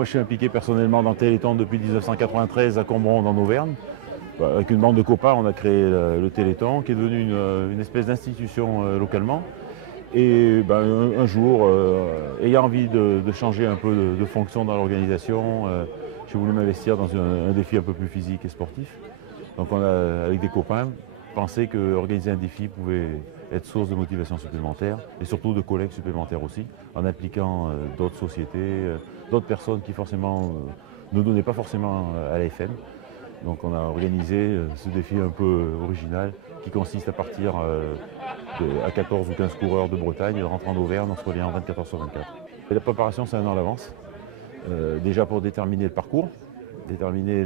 Moi, je suis impliqué personnellement dans Téléthon depuis 1993 à Combronde en Auvergne. Avec une bande de copains, on a créé le Téléthon qui est devenu une espèce d'institution localement. Et un jour, ayant envie de changer un peu de fonction dans l'organisation, j'ai voulu m'investir dans un défi un peu plus physique et sportif. Donc on a, avec des copains, pensé qu'organiser un défi pouvait être source de motivation supplémentaire et surtout de collègues supplémentaires aussi, en impliquant d'autres sociétés, d'autres personnes qui forcément ne donnaient pas forcément à la FM. Donc on a organisé ce défi un peu original qui consiste à partir à 14 ou 15 coureurs de Bretagne et de rentrer en Auvergne en se reliant 24 heures sur 24. Et la préparation, c'est un an à l'avance. Déjà pour déterminer le parcours, déterminer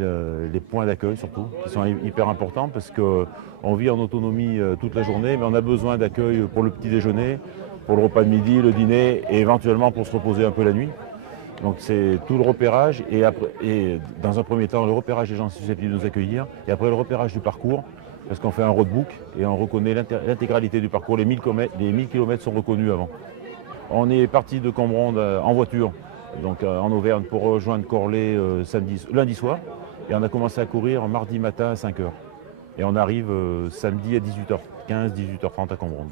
les points d'accueil surtout, qui sont hyper importants parce qu'on vit en autonomie toute la journée, mais on a besoin d'accueil pour le petit déjeuner, pour le repas de midi, le dîner et éventuellement pour se reposer un peu la nuit. Donc c'est tout le repérage et dans un premier temps le repérage des gens susceptibles de nous accueillir et après le repérage du parcours parce qu'on fait un roadbook et on reconnaît l'intégralité du parcours. Les 1000 km sont reconnus avant. On est parti de Combronde en voiture, donc en Auvergne, pour rejoindre Corlay lundi soir. Et on a commencé à courir mardi matin à 5 h. Et on arrive samedi à 18h15, 18h30 à Combronde.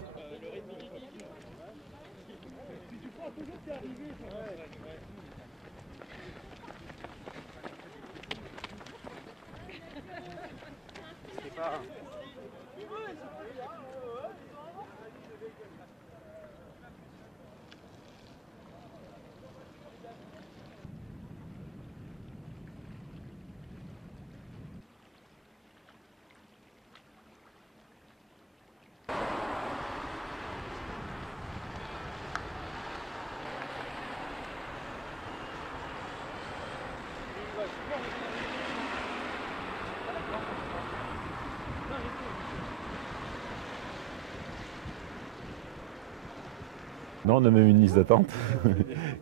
Non, on a même une liste d'attente.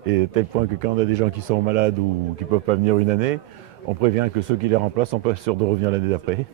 Et tel point que quand on a des gens qui sont malades ou qui ne peuvent pas venir une année, on prévient que ceux qui les remplacent sont pas sûrs de revenir l'année d'après.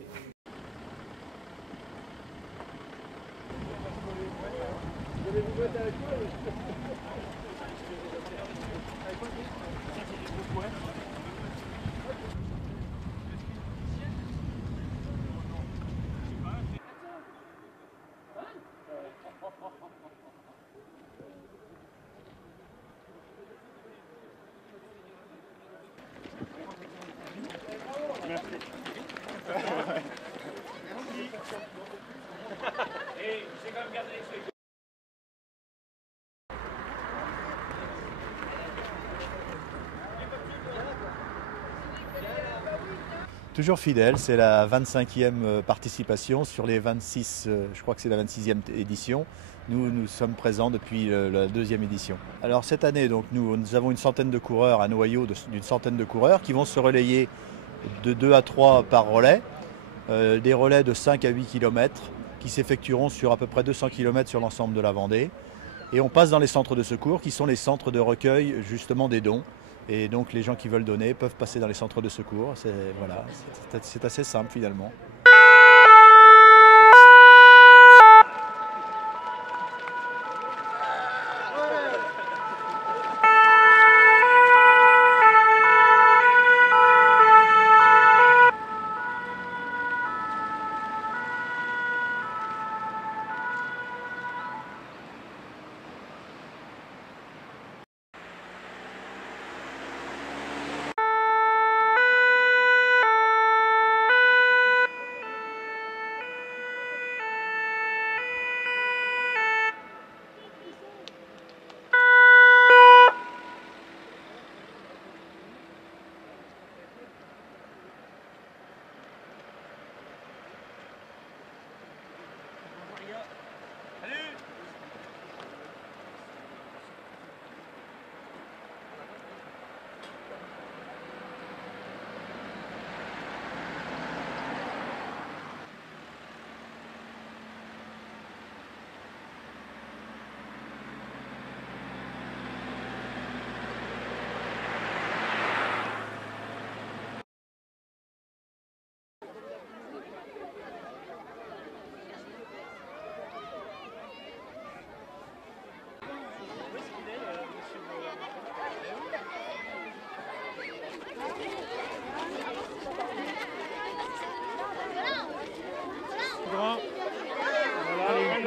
Toujours fidèle, c'est la 25e participation sur les 26, je crois que c'est la 26e édition. Nous sommes présents depuis la deuxième édition. Alors cette année, donc, nous avons une centaine de coureurs, un noyau d'une centaine de coureurs qui vont se relayer de 2 à 3 par relais, des relais de 5 à 8 km qui s'effectueront sur à peu près 200 km sur l'ensemble de la Vendée. Et on passe dans les centres de secours qui sont les centres de recueil justement des dons. Et donc les gens qui veulent donner peuvent passer dans les centres de secours. C'est assez simple finalement.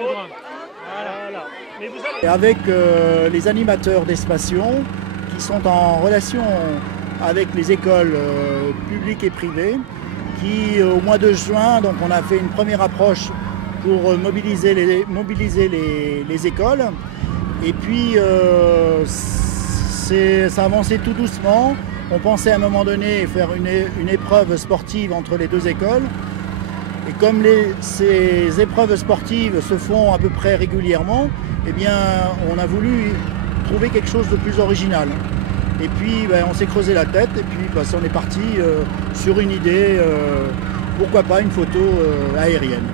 Voilà. Mais vous allez... Et avec les animateurs d'Espation qui sont en relation avec les écoles publiques et privées, qui au mois de juin, donc on a fait une première approche pour mobiliser les écoles. Et puis ça avançait tout doucement. On pensait à un moment donné faire une épreuve sportive entre les deux écoles. Et comme ces épreuves sportives se font à peu près régulièrement, eh bien, on a voulu trouver quelque chose de plus original. Et puis on s'est creusé la tête et puis on est parti sur une idée, pourquoi pas une photo aérienne.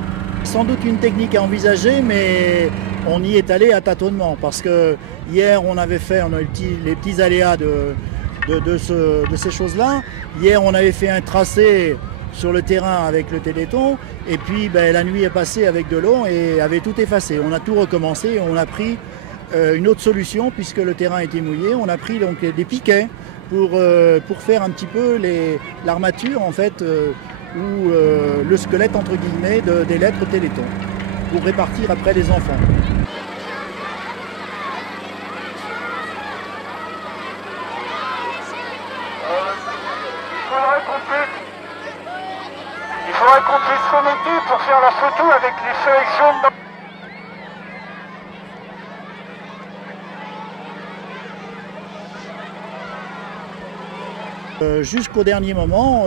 Sans doute une technique à envisager, mais on y est allé à tâtonnement parce que hier on a eu les petits aléas de ces choses-là. Hier on avait fait un tracé sur le terrain avec le Téléthon et puis la nuit est passée avec de l'eau et avait tout effacé. On a tout recommencé, on a pris une autre solution puisque le terrain était mouillé. On a pris donc des piquets pour faire un petit peu l'armature en fait ou le squelette entre guillemets des lettres Téléthon pour répartir après les enfants. Il faudrait qu'on puisse remonter pour faire la photo avec les feuilles jaunes. Jusqu'au dernier moment,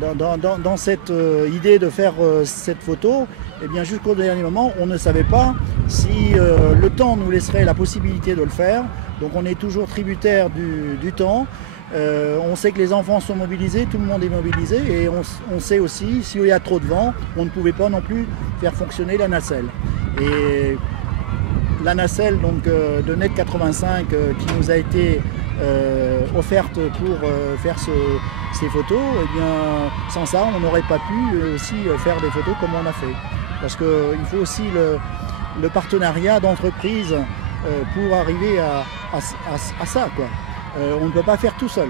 dans cette idée de faire cette photo, eh bien jusqu'au dernier moment, on ne savait pas si le temps nous laisserait la possibilité de le faire. Donc on est toujours tributaire du temps. On sait que les enfants sont mobilisés, tout le monde est mobilisé et on sait aussi s'il y a trop de vent, on ne pouvait pas non plus faire fonctionner la nacelle. Et la nacelle donc, de Net 85 qui nous a été offerte pour faire ces photos, eh bien, sans ça on n'aurait pas pu aussi faire des photos comme on a fait. Parce qu'il faut aussi le partenariat d'entreprise pour arriver à ça, quoi. On ne peut pas faire tout seul.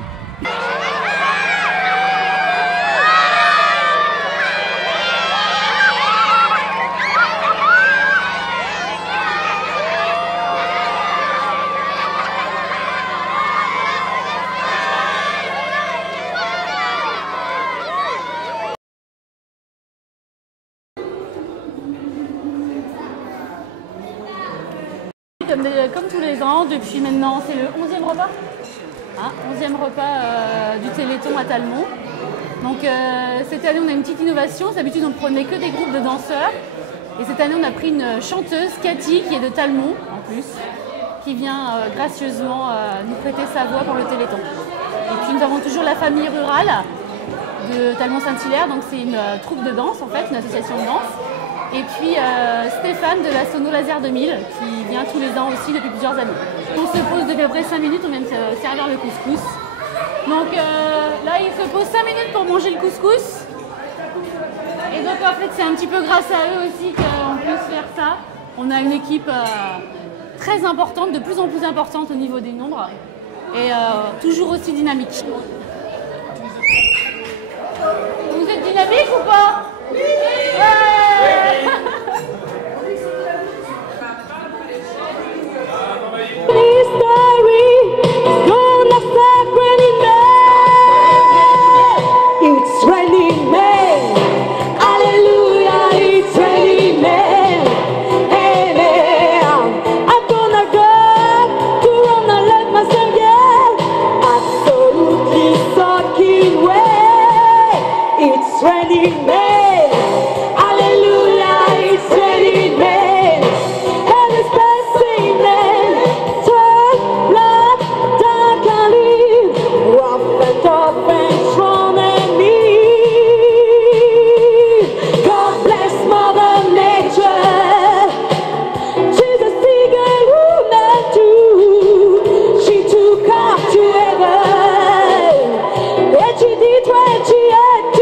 Comme tous les ans, depuis maintenant, c'est le 11e repas 11e repas du Téléthon à Talmont. Donc cette année on a une petite innovation, d'habitude on ne prenait que des groupes de danseurs. Et cette année on a pris une chanteuse, Cathy, qui est de Talmont en plus, qui vient gracieusement nous prêter sa voix pour le Téléthon. Et puis nous avons toujours la famille rurale de Talmont-Saint-Hilaire, donc c'est une troupe de danse en fait, une association de danse. Et puis Stéphane de la Sono Laser 2000 qui vient tous les ans aussi depuis plusieurs années. On se pose depuis à peu près 5 minutes, on vient de servir le couscous. Donc là il se pose 5 minutes pour manger le couscous. Et donc en fait c'est un petit peu grâce à eux aussi qu'on puisse faire ça. On a une équipe très importante, de plus en plus importante au niveau des nombres. Et toujours aussi dynamique. Vous êtes dynamique ou pas? She did what she had to.